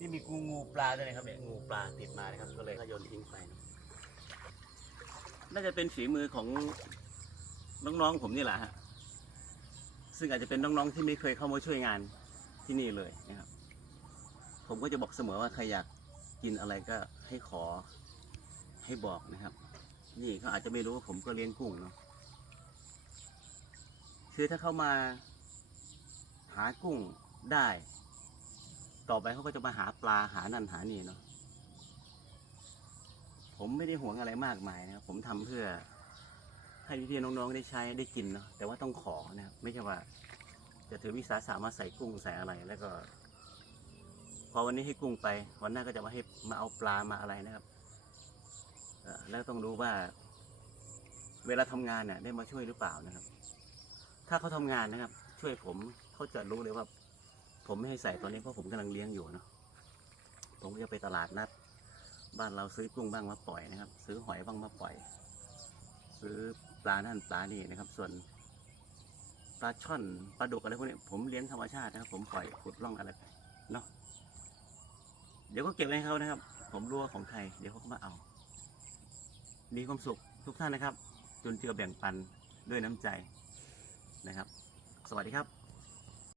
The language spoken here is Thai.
นี่มีงูงูปลาด้วยนะครับเนี่ยงูปลาติดมานะครับ ก็เลยก็โยนทิ้งไปนะน่าจะเป็นฝีมือของน้องๆผมนี่แหละฮะซึ่งอาจจะเป็นน้องๆที่ไม่เคยเข้ามาช่วยงานที่นี่เลยนะครับ ผมก็จะบอกเสมอว่าใครอยากกินอะไรก็ให้ขอให้บอกนะครับ นี่เขาอาจจะไม่รู้ว่าผมก็เลี้ยงกุ้งเนาะคือถ้าเข้ามาหากุ้งได้ ต่อไปเขาก็จะมาหาปลาหานั่นหานี่เนาะผมไม่ได้หวงอะไรมากมายนะครับผมทำเพื่อให้พี่ๆน้องๆได้ใช้ได้กินเนาะแต่ว่าต้องขอนะครับไม่ใช่ว่า จะถือวิสาสะมาใส่กุ้งใส่อะไรแล้วก็ พอวันนี้ให้กุ้งไป วันหน้าก็จะมาให้มาเอาปลามาอะไรนะครับแล้วต้องรู้ว่า เวลาทำงานเนี่ยได้มาช่วยหรือเปล่านะครับ ถ้าเขาทำงานนะครับ ช่วยผมเขาจะรู้เลยว่า ผมไม่ให้ใส่ตอนนี้เพราะผมกำลังเลี้ยงอยู่เนาะผมจะไปตลาดนัด บ้านเราซื้อกุ้งบ้างมาปล่อยนะครับ ซื้อหอยบ้างมาปล่อย ซื้อปลานั่นปลานี่นะครับ ส่วนปลาช่อนปลาดุกอะไรพวกนี้ผมเลี้ยงธรรมชาตินะครับ ผมปล่อยขุดร่องอะไรไปเนาะเดี๋ยวก็เก็บไว้ให้เขานะครับ ผมรู้ว่าของใครเดี๋ยวเขาก็มาเอา มีความสุขทุกท่านนะครับ จนเจือแบ่งปันด้วยน้ำใจนะครับ สวัสดีครับ